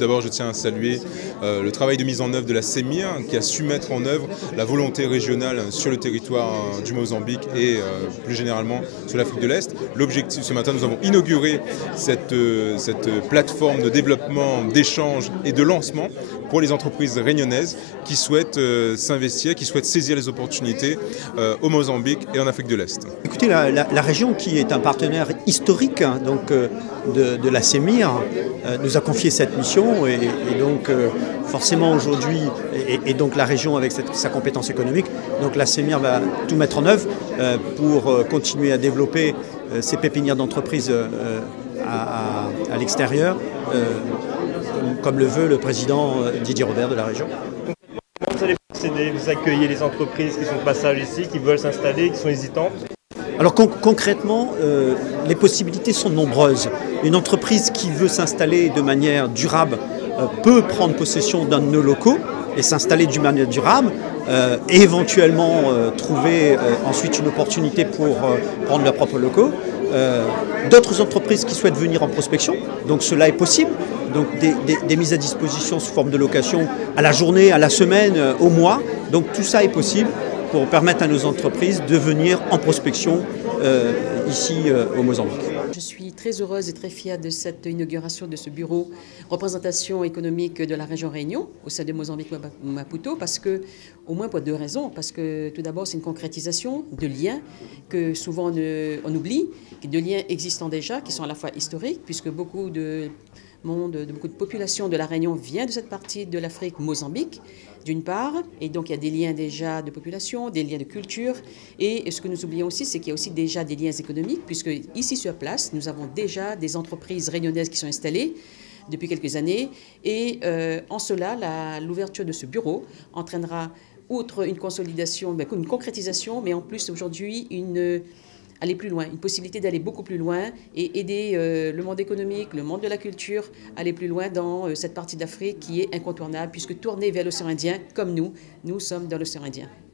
D'abord, je tiens à saluer le travail de mise en œuvre de la CEMIR qui a su mettre en œuvre la volonté régionale sur le territoire du Mozambique et plus généralement sur l'Afrique de l'Est. L'objectif, ce matin, nous avons inauguré cette plateforme de développement, d'échange et de lancement pour les entreprises réunionnaises qui souhaitent s'investir, qui souhaitent saisir les opportunités au Mozambique et en Afrique de l'Est. Écoutez, la région qui est un partenaire historique de la CEMIR nous a confié cette mission et donc forcément aujourd'hui, et donc la région avec sa compétence économique, donc la CEMIR va tout mettre en œuvre pour continuer à développer ces pépinières d'entreprises à l'extérieur, comme le veut le président Didier Robert de la région. Comment vous allez procéder? Vous accueillez les entreprises qui sont de passage ici, qui veulent s'installer, qui sont hésitantes? Alors concrètement, les possibilités sont nombreuses. Une entreprise qui veut s'installer de manière durable peut prendre possession d'un de nos locaux et s'installer d'une manière durable et éventuellement trouver ensuite une opportunité pour prendre leurs propres locaux. D'autres entreprises qui souhaitent venir en prospection, donc cela est possible. Donc des mises à disposition sous forme de location à la journée, à la semaine, au mois. Donc tout ça est possible pour permettre à nos entreprises de venir en prospection ici au Mozambique. Je suis très heureuse et très fière de cette inauguration de ce bureau représentation économique de la région Réunion au sein de Mozambique-Maputo parce que, au moins pour deux raisons. Parce que tout d'abord, c'est une concrétisation de liens que souvent on oublie, de liens existants déjà, qui sont à la fois historiques, puisque beaucoup de beaucoup de population de la Réunion vient de cette partie de l'Afrique, Mozambique, d'une part, et donc il y a des liens déjà de population, des liens de culture, et ce que nous oublions aussi, c'est qu'il y a aussi déjà des liens économiques, puisque ici sur place, nous avons déjà des entreprises réunionnaises qui sont installées depuis quelques années, et en cela, l'ouverture de ce bureau entraînera, outre une consolidation, une concrétisation, mais en plus aujourd'hui aller plus loin, une possibilité d'aller beaucoup plus loin et aider le monde économique, le monde de la culture à aller plus loin dans cette partie d'Afrique qui est incontournable puisque tournée vers l'océan Indien, comme nous sommes dans l'océan Indien.